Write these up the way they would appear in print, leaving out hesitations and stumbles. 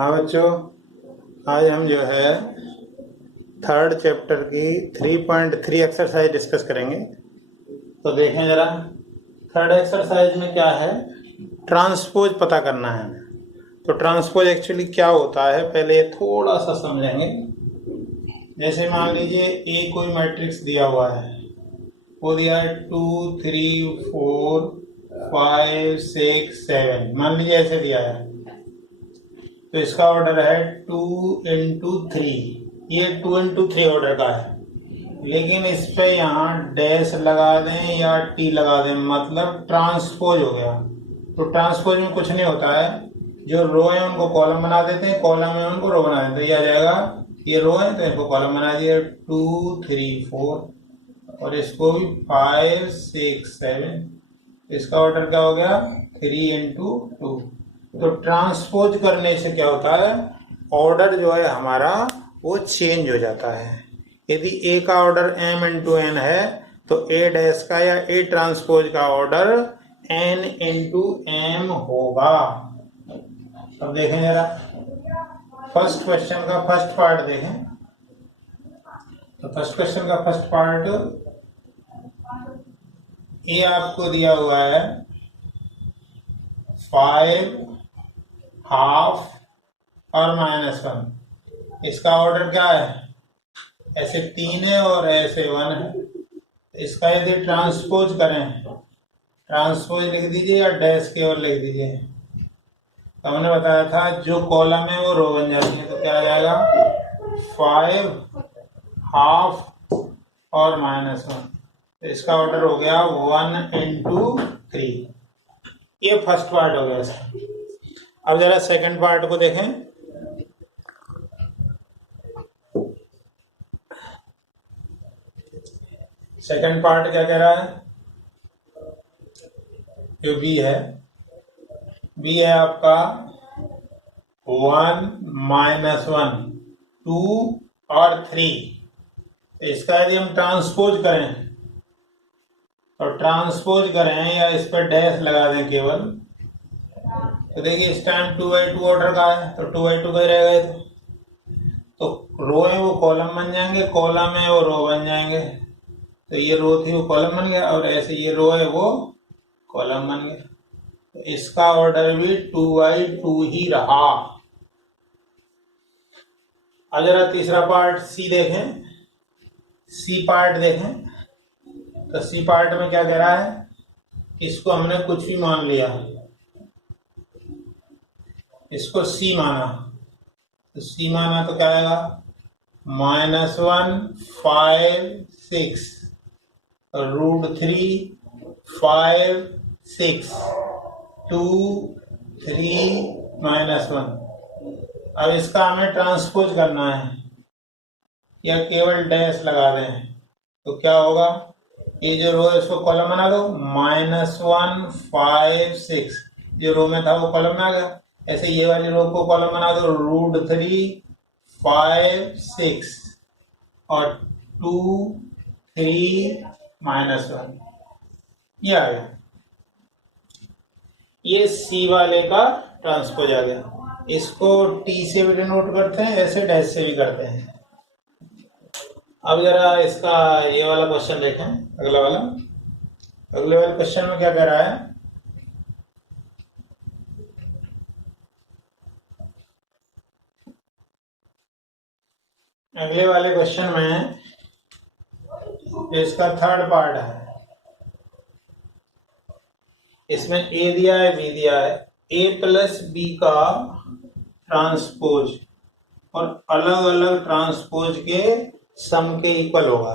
हाँ बच्चों, आज हम जो है थर्ड चैप्टर की 3.3 एक्सरसाइज डिस्कस करेंगे। तो देखें जरा, थर्ड एक्सरसाइज में क्या है, ट्रांसपोज पता करना है। तो ट्रांसपोज एक्चुअली क्या होता है पहले ये थोड़ा सा समझेंगे। जैसे मान लीजिए ए कोई मैट्रिक्स दिया हुआ है, वो दिया है 2 3 4 5 6 7, मान लीजिए ऐसे दिया है। तो इसका ऑर्डर है 2 into 3, ये 2 into 3 ऑर्डर का है। लेकिन इस पे यहाँ डैश लगा दें या टी लगा दें, मतलब ट्रांसपोज हो गया। तो ट्रांसपोज में कुछ नहीं होता है, जो रो है उनको कॉलम बना देते हैं, कॉलम है उनको रो बना देते हैं। ये आ जाएगा, ये रो है तो इनको कॉलम बना दिया 2 3 4, और इसको भी 5 6 7। इसका ऑर्डर क्या हो गया 3 into 2। तो ट्रांसपोज करने से क्या होता है, ऑर्डर जो है हमारा वो चेंज हो जाता है। यदि ए का ऑर्डर m into n है तो ए डैश का या ए ट्रांसपोज का ऑर्डर n into m होगा। अब देखें जरा, फर्स्ट क्वेश्चन का फर्स्ट पार्ट देखें। तो फर्स्ट क्वेश्चन का फर्स्ट पार्ट, ए आपको दिया हुआ है 5 हाफ और -1। इसका ऑर्डर क्या है, ऐसे 3 है और ऐसे 1 है। इसका यदि ट्रांसपोज करें, ट्रांसपोज लिख दीजिए या डैश केवल लिख दीजिए। तो हमने बताया था जो कॉलम है वो रो बन जाती है। तो क्या आ जाएगा 5 हाफ और -1। तो इसका ऑर्डर हो गया 1 into 3। ये फर्स्ट पार्ट हो गया इसका। अब जरा सेकंड पार्ट को देखें। सेकंड पार्ट क्या कह रहा है, जो बी है, बी है आपका 1 -1 2 और 3। तो इसका यदि हम ट्रांसपोज करें, तो ट्रांसपोज करें या इस पर डैश लगा दें केवल, तो देखिए इस टाइम 2/2 ऑर्डर का है, तो 2/2 का ही रहेगा। तो रो है वो कॉलम बन जाएंगे, कॉलम है वो रो बन जाएंगे। तो ये रो थी वो कॉलम बन गया, और ऐसे ये रो है वो कॉलम बन गया। तो इसका ऑर्डर भी 2/2 ही रहा। अब जरा तीसरा पार्ट सी देखें, सी पार्ट देखें। तो सी पार्ट में क्या कह रहा है, इसको हमने कुछ भी मान लिया, इसको सी माना। तो सी माना तो क्या आएगा -1 5 6 √3 5 6 2 3 -1। अब इसका हमें ट्रांसपोज करना है या केवल डैश लगा दें। तो क्या होगा, ये जो रो है इसको कॉलम बना दो, -1 5 6, जो रो में था वो कॉलम में आ गया। ऐसे ये वाली रो को कॉलम बना दो, √3 5 6 और 2 3 -1, ये आ गया। ये सी वाले का ट्रांसपोज आ गया। इसको टी से भी डिनोट करते हैं, ऐसे डैश से भी करते हैं। अब जरा इसका ये वाला क्वेश्चन देखें, अगला वाला। अगले वाले क्वेश्चन में क्या कह रहा है, अगले वाले क्वेश्चन में इसका थर्ड पार्ट है, इसमें ए दिया है बी दिया है, ए प्लस बी का ट्रांसपोज और अलग अलग ट्रांसपोज के सम के इक्वल होगा।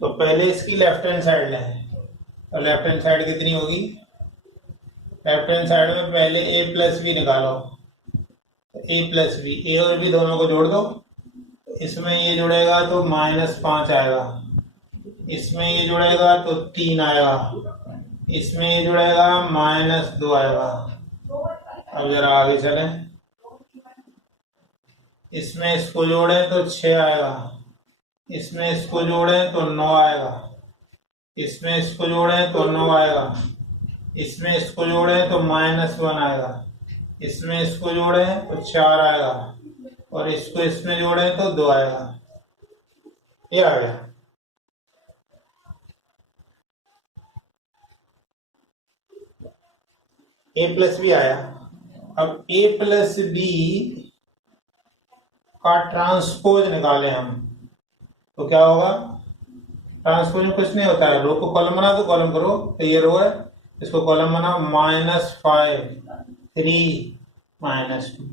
तो पहले इसकी लेफ्ट हैंड साइड लें। तो लेफ्ट हैंड साइड कितनी होगी, लेफ्ट हैंड साइड में पहले ए प्लस बी निकालो। तो ए प्लस बी, ए और बी दोनों को जोड़ दो। इसमें ये जुड़ेगा तो -5 आएगा, इसमें ये जुड़ेगा तो 3 आएगा, इसमें ये जुड़ेगा -2 आएगा। अब जरा आगे चलें, इसमें इसको जोड़ें तो 6 आएगा, इसमें इसको जोड़ें तो 9 आएगा, इसमें इसको जोड़ें तो 9 आएगा, इसमें इसको जोड़ें तो -1 आएगा, इसमें इसको जोड़े तो 4 आएगा और इसको इसमें जोड़े तो 2 आएगा। ये आ गया। ए प्लस बी आया। अब ए प्लस बी का ट्रांसपोज निकालें हम तो क्या होगा? ट्रांसपोज में कुछ नहीं होता है, रो को कॉलम बना दो, कॉलम करो तो ये रो है, इसको कॉलम बना, -5 3 -2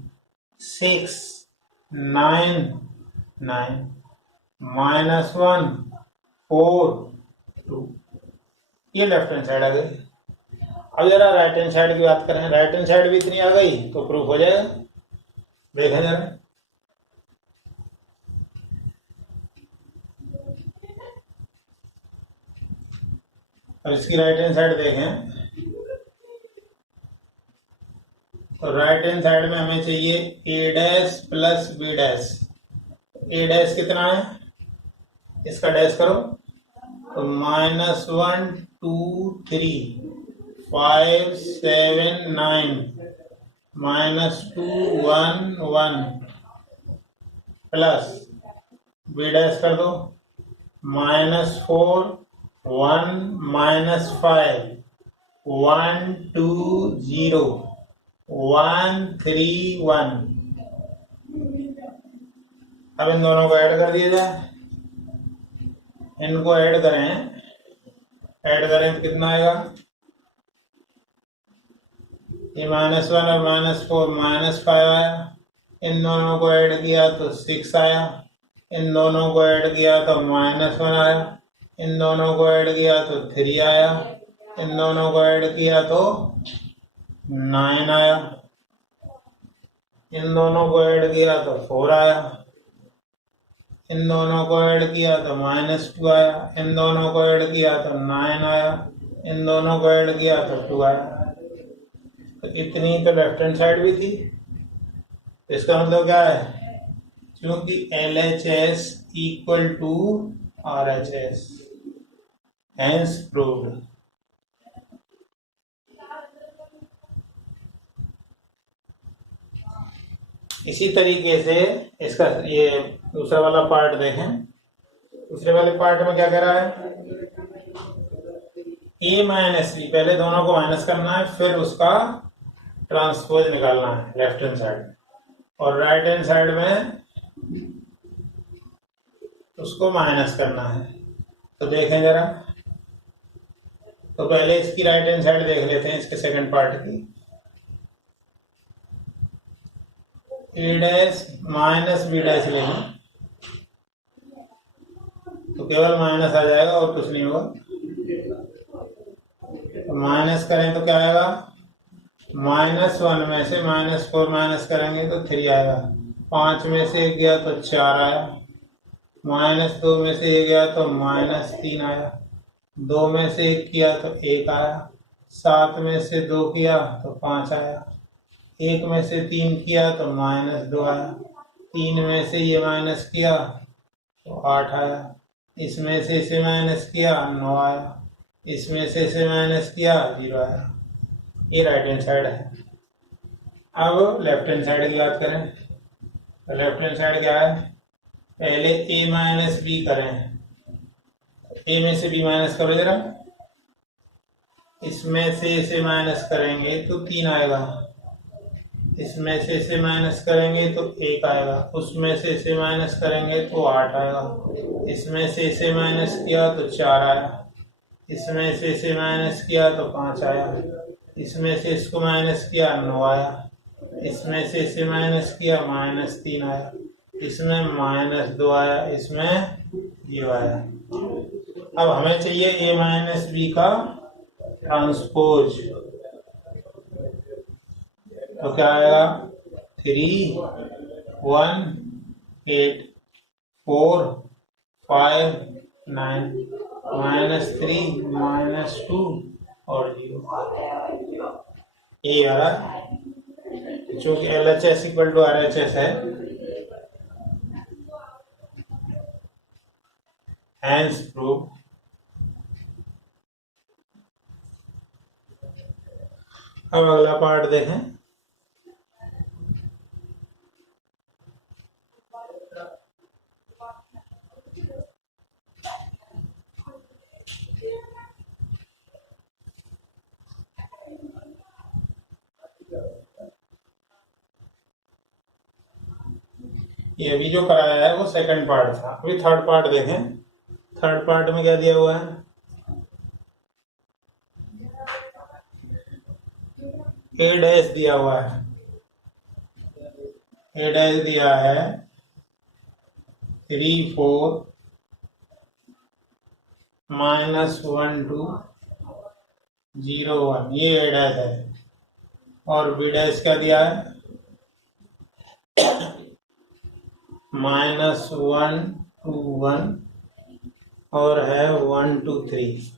6 9 9 -1 4 2। ये लेफ्ट हैंड साइड आ गई। अब जरा राइट हैंड साइड की बात करें, राइट हैंड साइड भी इतनी आ गई तो प्रूफ हो जाएगा। देखें जरा, अब इसकी राइट हैंड साइड देखें तो राइट हैंड साइड में हमें चाहिए ए dash plus b dash. A dash कितना है? इसका डैश करो तो -1 2 3 5 7 9 -2 1 1 प्लस बी डैश कर दो -4 1 -5 1 2 0 1 3 1। अब इन दोनों को ऐड कर दिया जाए, इनको ऐड करें तो कितना आएगा? ये -1 और -4 -5 आया। इन दोनों को ऐड किया तो 6 आया। इन दोनों को ऐड किया तो -1 आया। इन दोनों को ऐड किया तो 3 आया। इन दोनों को ऐड किया तो 9 आया। इन दोनों को ऐड किया तो 4 आया। इन दोनों को ऐड किया तो -2 आया। इन दोनों को ऐड किया तो 9 आया। इन दोनों को ऐड किया तो 2 आया। तो इतनी तो लेफ्ट हैंड साइड भी थी। इसका मतलब क्या है? क्योंकि LHS equal to RHS, hence proved. इसी तरीके से इसका ये दूसरा वाला पार्ट देखें। दूसरे वाले पार्ट में क्या कह रहा है? ए माइनस बी, पहले दोनों को माइनस करना है, फिर उसका ट्रांसपोज निकालना है लेफ्ट हैंड साइड, और राइट हैंड साइड में उसको माइनस करना है। तो देखें जरा, तो पहले इसकी राइट हैंड साइड देख लेते हैं, इसके सेकंड पार्ट की। ए डैश माइनस बी डैश लेंगे तो केवल माइनस आ जाएगा और कुछ नहीं होगा। तो माइनस करें तो क्या आएगा? -1 में से -4 माइनस करेंगे तो 3 आएगा। 5 में से 1 गया तो 4 आया। -2 में से 1 गया तो -3 आया। 2 में से 1 किया तो 1 आया। 7 में से 2 किया तो 5 आया। 1 में से 3 किया तो -2 आया। 3 में से ये माइनस किया तो 8 आया। इसमें से इसे माइनस किया 9 आया। इसमें से इसे माइनस किया 0 आया। ये राइट हैंड साइड है। अब लेफ्ट हैंड साइड की बात करें तो लेफ्ट हैंड साइड क्या है? पहले a माइनस बी करें। a में से b माइनस करो जरा, इसमें से इसे माइनस करेंगे तो 3 आएगा। इसमें से इसे माइनस करेंगे तो 1 आएगा। उसमें से इसे माइनस करेंगे तो 8 आएगा। इसमें से इसे माइनस किया तो 4 आया। इसमें से इसे माइनस किया तो 5 आया। इसमें से इसको माइनस किया 9 आया। इसमें से इसे माइनस किया -3 आया। इसमें -2 आया। इसमें 0 आया। अब हमें चाहिए a माइनस बी का ट्रांसपोज, तो क्या आएगा? 3 1 8 4 5 9 -3 -2 और 0। ये आ रहा है, चूंकि LHS इक्वल टू RHS है, हैंस प्रूव। अब अगला पार्ट देखें। ये अभी जो कराया है वो सेकंड पार्ट था। अभी थर्ड पार्ट देखें। थर्ड पार्ट में क्या दिया हुआ है, ए डैश दिया हुआ है। ए डैश दिया है 3 4 -1 2 0 1, ये ए डैश है। और बी डैश क्या दिया है, -1 2 1 और है 1 2 3।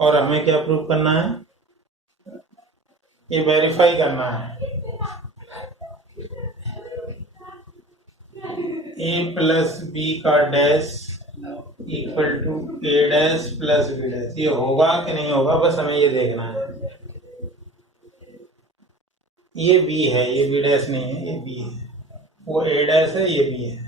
और हमें क्या प्रूव करना है, ये वेरीफाई करना है। ए प्लस बी का dash equal to a dash plus b dash, ये होगा कि नहीं होगा, बस हमें ये देखना है। ये बी है, ये बी डैश नहीं है, ये बी है। वो ए डैश है, ये बी है।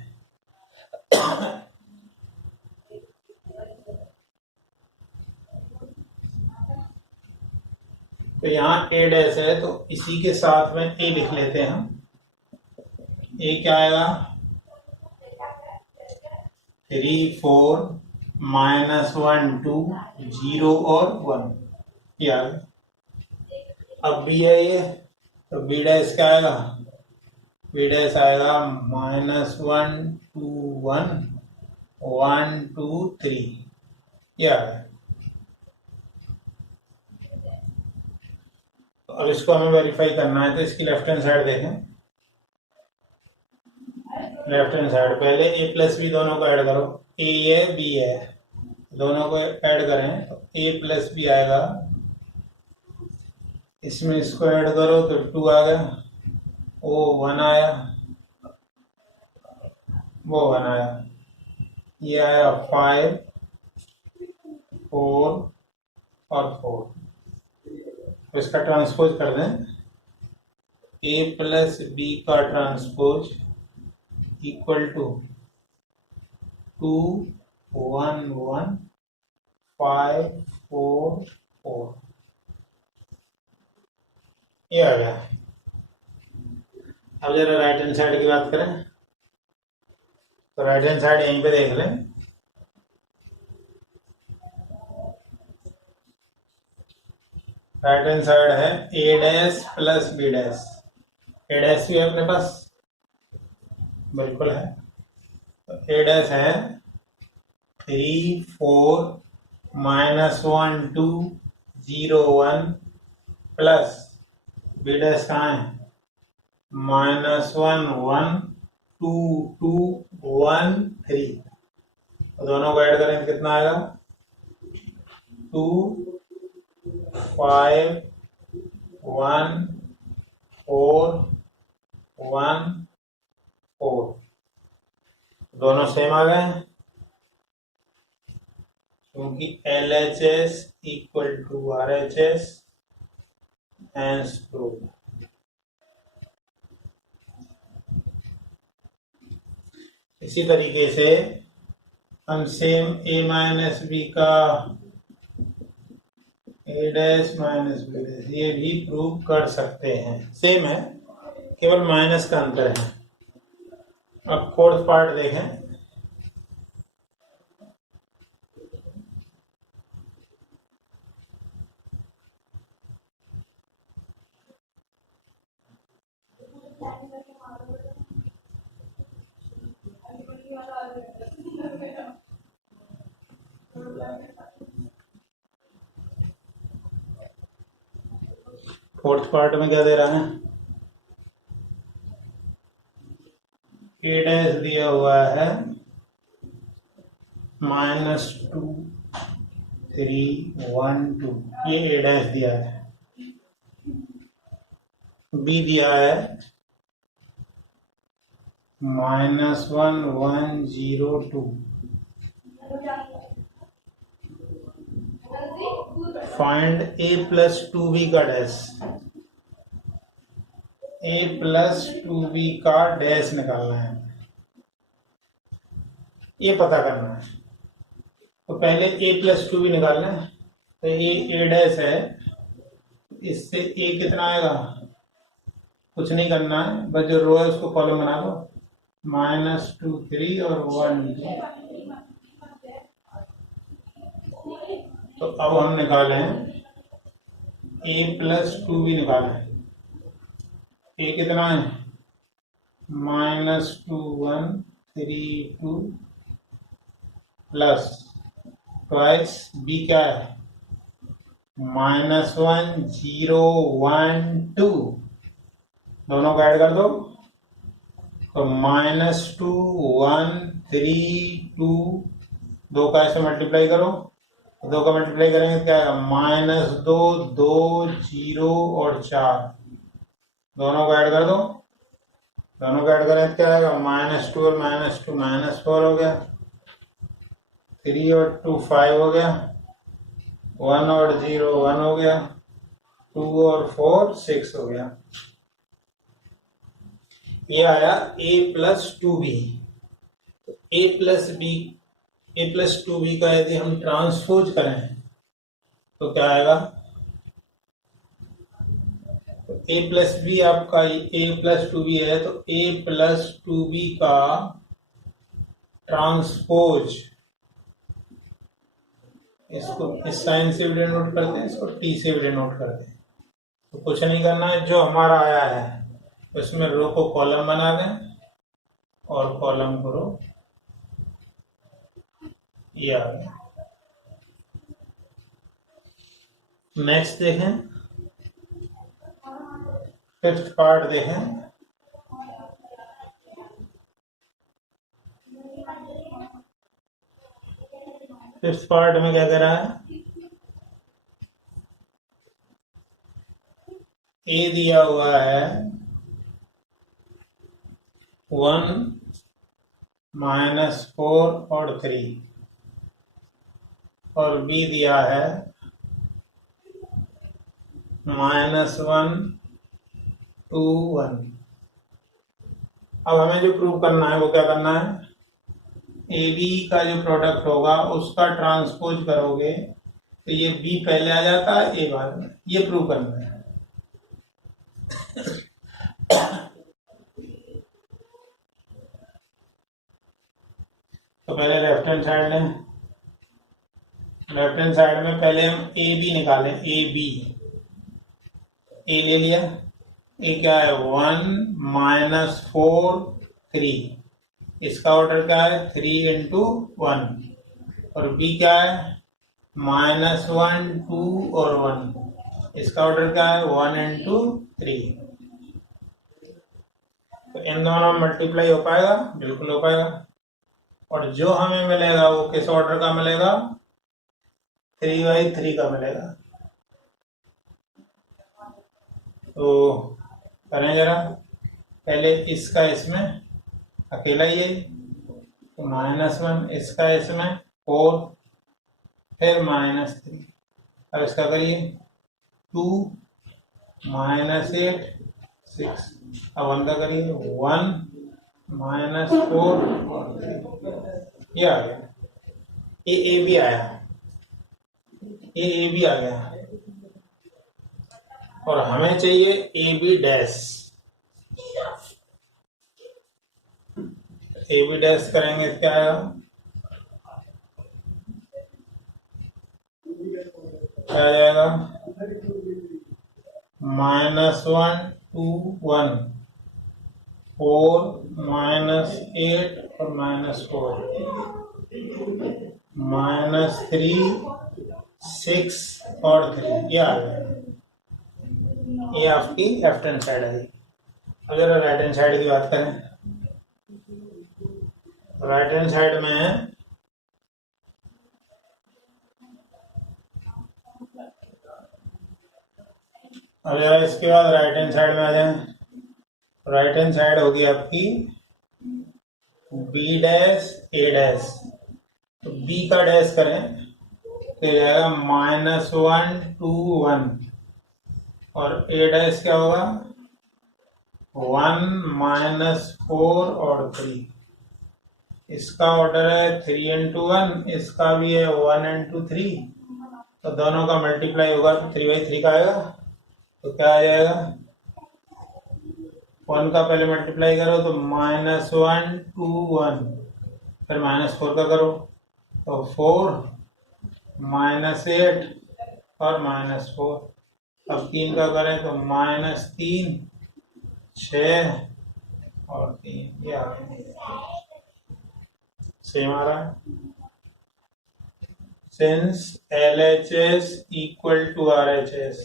तो यहाँ ए डैश है तो इसी के साथ में ए लिख लेते हैं हम। ए क्या आएगा, 3 4 -1 2 0 और 1, ये आ गया। अब बी है ये, तो बी डैश क्या आएगा, बी डैश आएगा -1 2 1 1 2 3, ये आ गया। अब इसको हमें वेरीफाई करना है, तो इसकी लेफ्ट हैंड साइड देखें। लेफ्ट हैंड साइड पहले ए प्लस बी दोनों को ऐड करो। ए है बी है, दोनों को ऐड करें तो ए प्लस बी आएगा। इसमें इसको ऐड करो तो 2 आ गया, वो 1 आया, वो 1 आया, ये आया 5 4 और 4। तो इसका ट्रांसपोज कर दें, ए प्लस बी का ट्रांसपोज इक्वल टू 2 1 1 5 4 4, ये आ गया। अब जरा राइट हैंड साइड की बात करें, तो राइट हैंड साइड यहीं पे देख लें। राइट हैंड साइड है ए dash plus b dash. A dash भी है अपने पास, बिल्कुल है। तो ए डैश है 3 4 -1 2 0 1 प्लस बी डैश कहाँ है, -1 1 2 2 1 3। तो दोनों को ऐड करें तो कितना आएगा, 2 5 1 4 1 4, दोनों सेम आ गए क्योंकि LHS equal to RHS hence proved. इसी तरीके से हम सेम a माइनस बी का a dash minus b dash ये भी प्रूव कर सकते हैं। सेम है, केवल माइनस का अंतर है। अब फोर्थ पार्ट देखें। फोर्थ पार्ट में क्या दे रहा है, ए डैश दिया हुआ है -2 3 1 2, ये ए डैश दिया है। बी दिया है -1 1 0 2। फाइंड ए प्लस 2b का डैश। ए प्लस टू बी का डैश निकालना है, ये पता करना है। तो पहले ए प्लस टू बी निकालना है। तो ए डैश है, इससे ए कितना आएगा, कुछ नहीं करना है, बस जो रो है उसको कॉलम बना दो, -2 3 और 1 2। तो अब हम निकाले हैं ए प्लस टू बी निकाले हैं। ए कितना है, -2 1 3 2 प्लस ट्वाइस बी क्या है, -1 0 1 2, दोनों को ऐड कर दो। तो -2 1 3 2, दो का ऐसे मल्टीप्लाई करो, दो का मल्टीप्लाई करेंगे तो क्या आएगा, -2 2 0 और 4, दोनों को ऐड कर दो। दोनों को ऐड करें तो क्या आएगा, -2 और -2 -4 हो गया, 3 और 2 5 हो गया, 1 और 0 1 हो गया, 2 और 4 6 हो गया। ये आया a plus two b. A plus two b का यदि हम ट्रांसपोज करें तो क्या आएगा, तो ए प्लस बी आपका ए प्लस टू बी है, तो ए प्लस टू बी का ट्रांसपोज, इसको इस साइन से भी डिनोट करते हैं, इसको टी से भी डिनोट करते हैं। तो कुछ नहीं करना है, जो हमारा आया है उसमें रो को कॉलम बना दें और कॉलम को रो, ये आ गया। नेक्स्ट देखें, फिफ्थ पार्ट देखें। फिफ्थ पार्ट में क्या कह रहा है, ए दिया हुआ है 1 -4 और 3, और बी दिया है -1 2 1। अब हमें जो प्रूव करना है वो क्या करना है, ए बी का जो प्रोडक्ट होगा उसका ट्रांसपोज करोगे तो ये बी पहले आ जाता है, ए बाद में, ये प्रूव करना है। तो पहले लेफ्ट हैंड साइड लें, लेफ्ट हैंड साइड में पहले हम ए बी निकालें, ए बी, ए ले लिया, ए क्या है 1 -4 3, इसका ऑर्डर क्या है 3 × 1, और बी क्या है -1 2 और 1, इसका ऑर्डर क्या है 1 × 3। तो इन दोनों में मल्टीप्लाई हो पाएगा, बिल्कुल हो पाएगा, और जो हमें मिलेगा वो किस ऑर्डर का मिलेगा, 3/3 का मिलेगा। तो करें जरा, पहले इसका इसमें अकेला ये, तो -1, इसका इसमें 4, फिर -3, अब इसका करिए 2 -8 6, अब 1 का करिए 1 -4 और 3, ये आ गया, ए भी आया, ए भी आ गया, और हमें चाहिए a b dash. A b dash करेंगे क्या आएगा, क्या आ जाएगा, -1 2 1 4 -8 और -4 -3 6 और 3, ये आ गया। ये आपकी लेफ्ट हैंड साइड है। अब जरा राइट हैंड साइड की बात करें, राइट हैंड साइड में अब जरा इसके बाद राइट हैंड साइड में आ जाए। राइट हैंड साइड होगी आपकी बी डैश ए डैश, तो बी का डैश करें तो ये जाएगा -1 2 1, और ए डैश क्या होगा 1 -4 और 3। इसका ऑर्डर है 3 × 1, इसका भी है 1 × 3, तो दोनों का मल्टीप्लाई होगा तो 3/3 का आएगा। तो क्या आ जाएगा, 1 का पहले मल्टीप्लाई करो तो -1 2 1, फिर -4 का करो तो 4 -8 और -4। अब 3 का करें तो -3 6 और 3, ये आ गया, सेम आ रहा है। Since LHS equal to RHS,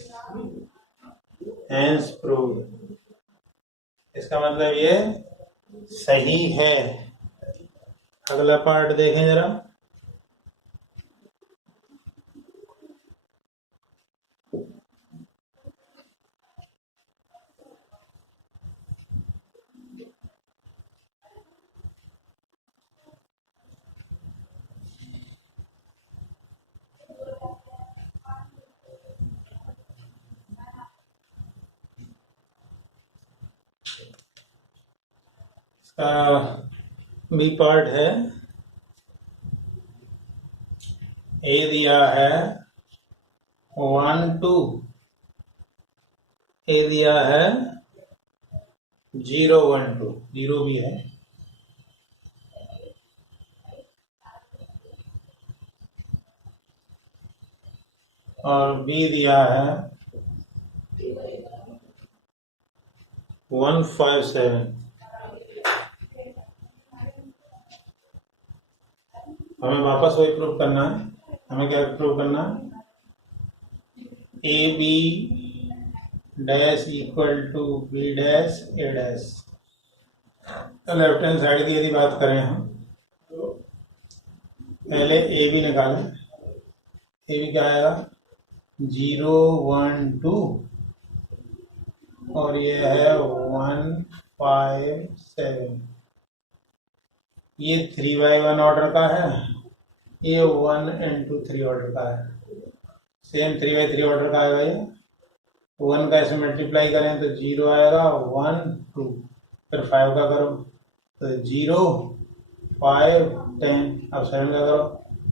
hence proved। इसका मतलब ये सही है। अगला पार्ट देखें जरा। बी पार्ट है, ए दिया है 1 2, ए दिया है 0 1 2, 0 भी है, और बी दिया है 1 5 7। हमें वापस वही प्रूव करना है। हमें क्या प्रूव करना है, a b dash equal to b dash a dash. Left hand side की यदि बात करें हम, पहले ए बी निकालें। ए बी क्या आएगा, 0 1 2, और ये है 1 5 7। ये 3/1 ऑर्डर का है, ये 1 × 3 ऑर्डर का है। सेम 3/3 ऑर्डर का आएगा। ये 1 का ऐसे मल्टीप्लाई करें तो 0 आएगा, 1 2, फिर 5 का करो तो 0 5 10, अब 7 का करो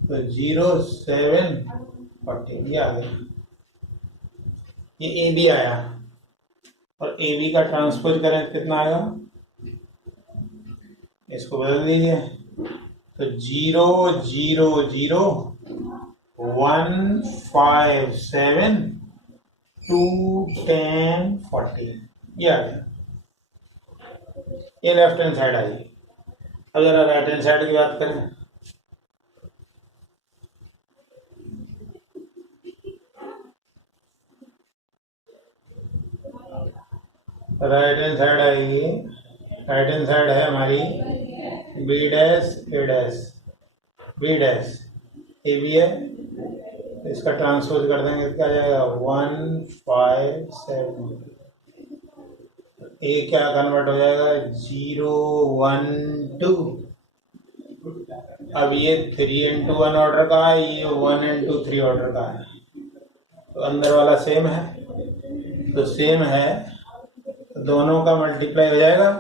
तो 0 7 14। ये आ गया, ये ए बी आया। और ए बी का ट्रांसपोज करें तो कितना आएगा, इसको बदल दीजिए तो 0 0 0 1 5 7 2 10 14। ये आ गया, ये लेफ्ट हैंड साइड आई। अब जरा राइट हैंड साइड की बात करें। राइट हैंड साइड आएगी, राइट हैंड साइड है हमारी b dash a dash, b dash a b है, इसका ट्रांसपोज कर देंगे क्या जाएगा, 1 5 7। ए क्या कन्वर्ट हो जाएगा, 0 1 2। अब ये 3 × 1 ऑर्डर का है, ये 1 × 3 ऑर्डर का है, तो अंदर वाला सेम है, तो सेम है, तो दोनों का मल्टीप्लाई हो जाएगा।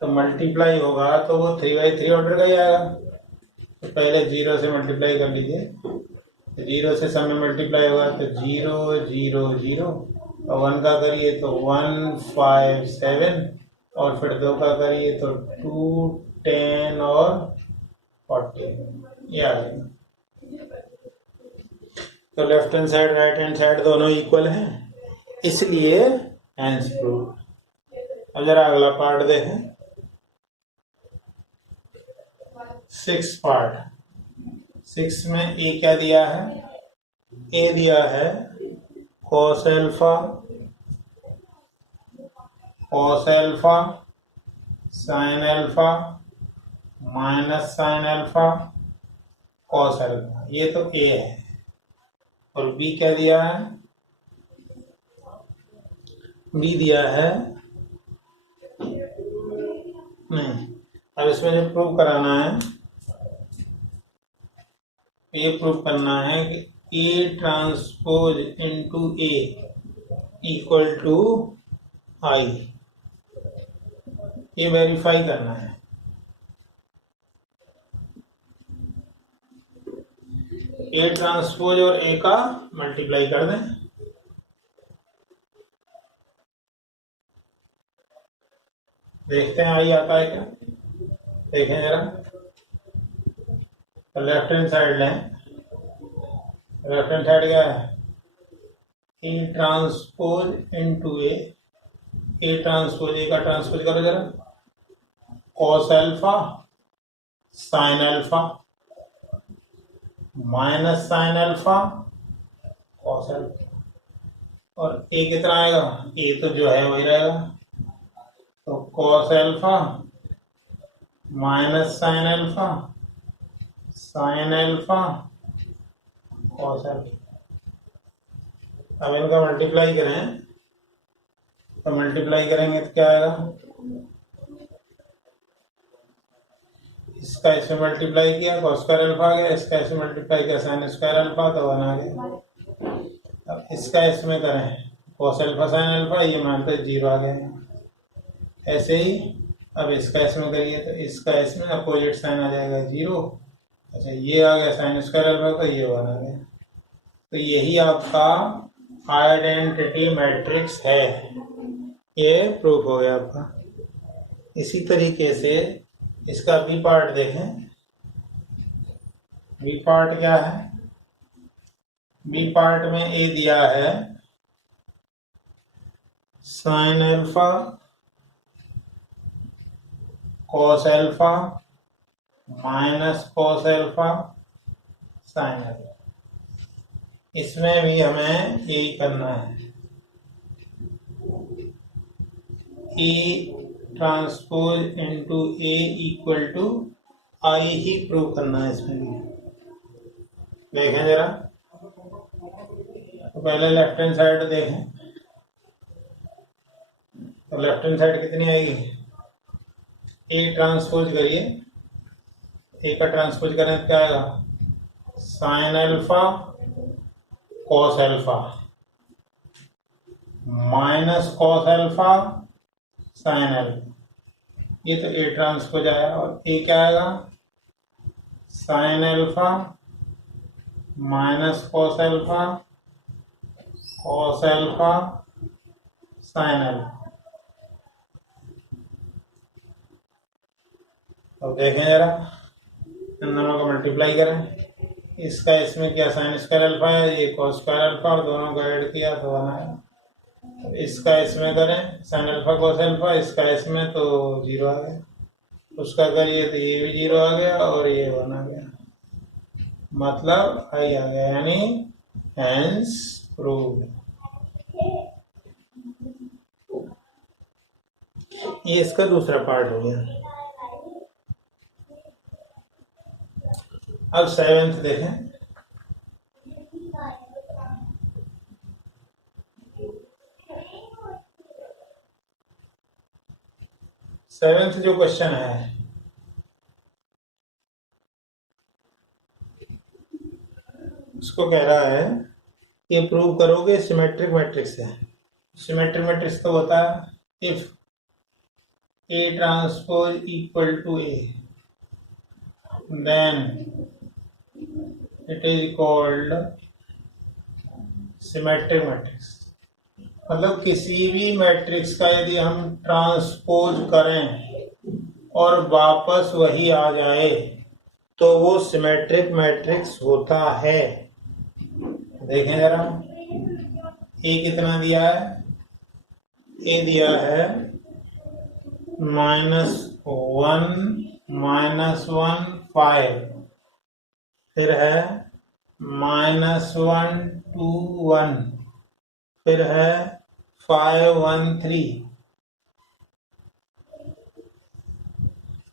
तो मल्टीप्लाई होगा तो वो 3/3 ऑर्डर का ही आएगा। तो पहले 0 से मल्टीप्लाई कर लीजिए, तो 0 से सब में मल्टीप्लाई होगा तो 0 0 0, और 1 का करिए तो 1 5 7, और फिर 2 का करिए तो 2 10 और 14। ये आ गया। तो left hand side right hand side दोनों इक्वल हैं, इसलिए हैंस प्रूव। अब जरा अगला पार्ट देखें, 6 पार्ट। 6 में ए क्या दिया है, ए दिया है cos alpha sin alpha minus sin alpha cos alpha, ये तो ए है। और बी क्या दिया है, बी दिया है नहीं। अब इसमें जो प्रूव कराना है, ये प्रूव करना है कि A transpose into A equal to I. ये वेरीफाई करना है। ए ट्रांसपोज और ए का मल्टीप्लाई कर दें। देखते हैं आई आता है क्या। देखें जरा, तो लेफ्ट हैंड साइड लें। लेफ्ट हैंड साइड क्या है, ए transpose into A. A transpose, A का ट्रांसपोज करो जरा, cos alpha sine alpha minus sine alpha cos alpha. और ए कितना आएगा, ए तो जो है वही रहेगा, तो cos alpha minus sine alpha sine alpha cos alpha. अब इनका मल्टीप्लाई करें, तो मल्टीप्लाई करेंगे तो क्या आएगा, इसका इसमें मल्टीप्लाई किया कॉस स्क्वायर अल्फा आ गया, इसका इसमें मल्टीप्लाई किया साइन स्क्वायर अल्फा तो 1 आ गया। अब इसका इसमें करें कॉस अल्फा साइन अल्फा, ये मानते 0 आ गया। ऐसे ही अब इसका इसमें करिए, तो इसका इसमें अपोजिट साइन आ जाएगा 0। अच्छा, ये आ गया साइन स्क्वायर अल्फा का, ये 1 आ गया। तो यही आपका आइडेंटिटी मैट्रिक्स है, ये प्रूफ हो गया आपका। इसी तरीके से इसका बी पार्ट देखें। बी पार्ट क्या है, बी पार्ट में ए दिया है sine alpha cos alpha minus cos alpha sine alpha. इसमें भी हमें यही करना है, ए transpose into A equal to I ही प्रूव करना है इसमें भी। देखें जरा, तो पहले लेफ्ट हैंड साइड देखें, तो लेफ्ट हैंड साइड कितनी आएगी, ए ट्रांसपोज करिए, ए का ट्रांसपोज करें तो क्या आएगा, sign alpha cos alpha minus cos alpha sine alpha. ये तो ए ट्रांसपोज आया, और ए क्या आएगा, sign alpha minus cos alpha sine alpha. अब देखें जरा, इन दोनों को मल्टीप्लाई करें, इसका इसमें क्या साइन स्क्वायर अल्फा है, ये कॉस स्क्वायर अल्फा, और दोनों को ऐड किया तो 1 आया। तो इसका इसमें करें साइन अल्फा कॉस अल्फा, इसका इसमें तो 0 आ गया, उसका करिए तो ये भी 0 आ गया और ये 1 आ गया, मतलब आई आ गया, यानी हेंस प्रूव्ड। ये इसका दूसरा पार्ट हो गया। अब 7th देखें। सेवेंथ जो क्वेश्चन है, उसको कह रहा है ये प्रूव करोगे सिमेट्रिक मैट्रिक्स से। सिमेट्रिक मैट्रिक्स तो होता है if a transpose equal to a then it is called symmetric matrix. मतलब किसी भी मैट्रिक्स का यदि हम ट्रांसपोज करें और वापस वही आ जाए तो वो सिमेट्रिक मैट्रिक्स होता है। देखें जरा, ए कितना दिया है, ए दिया है -1 -1 5, फिर है -1 2 1, फिर है 5 1 3।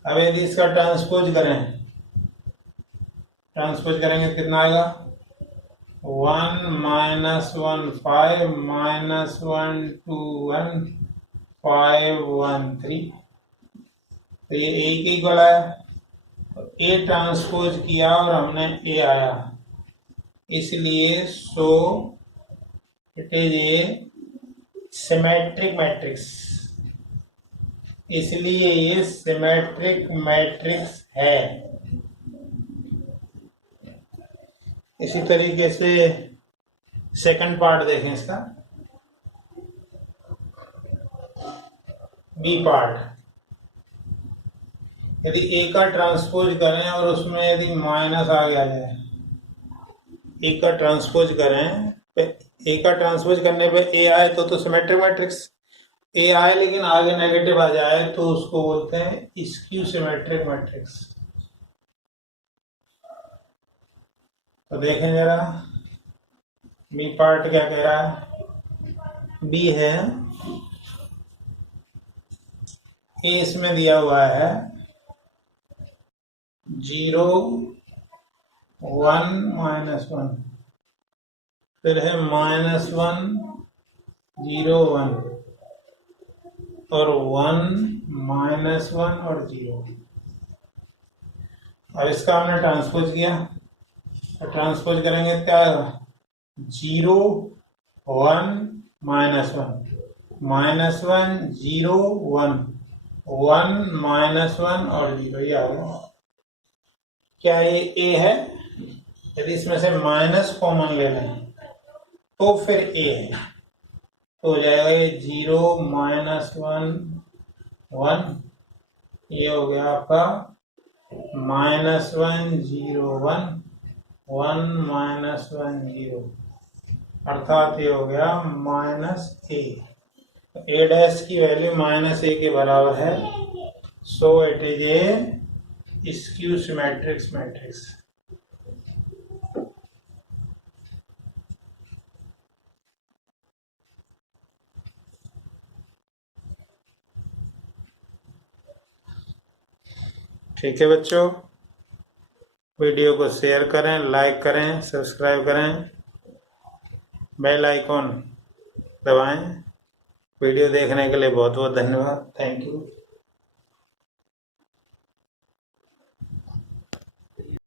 अब यदि इसका ट्रांसपोज करें, ट्रांसपोज करेंगे तो कितना आएगा, 1 -1 5 -1 2 1 5 1 3। तो ये ए के इक्वल आया, ए ट्रांसपोज किया और हमने ए आया, इसलिए so it is a symmetric matrix. इसलिए ये सिमेट्रिक मैट्रिक्स है। इसी तरीके से सेकंड पार्ट देखें इसका, बी पार्ट। यदि ए का ट्रांसपोज करें और उसमें यदि माइनस आ गया जाए, ए का ट्रांसपोज करें, ए का ट्रांसपोज करने पे ए आए तो सिमेट्रिक मैट्रिक्स। ए आए लेकिन आगे नेगेटिव आ जाए तो उसको बोलते हैं स्क्यू सिमेट्रिक मैट्रिक्स। तो देखें जरा बी पार्ट क्या कह रहा है। बी है, ए इसमें दिया हुआ है 0 1 -1, फिर है -1 0 1 और 1 -1 और 0। अब इसका हमने ट्रांसपोज किया, तो ट्रांसपोज करेंगे तो क्या आएगा 0 1 -1 -1 0 1 1 -1 और 0, ये आ गया। क्या ये ए है? यदि इसमें से माइनस कॉमन ले लें तो फिर ए है, तो हो जाएगा ये 0 -1 1, ये हो गया आपका -1 0 1 1 -1 0, अर्थात ये हो गया -a। ए डैश की वैल्यू -a के बराबर है, so it is A skew symmetric matrix. ठीक है बच्चों, वीडियो को शेयर करें, लाइक करें, सब्सक्राइब करें, बेल आइकॉन दबाएं। वीडियो देखने के लिए बहुत बहुत धन्यवाद। Thank you.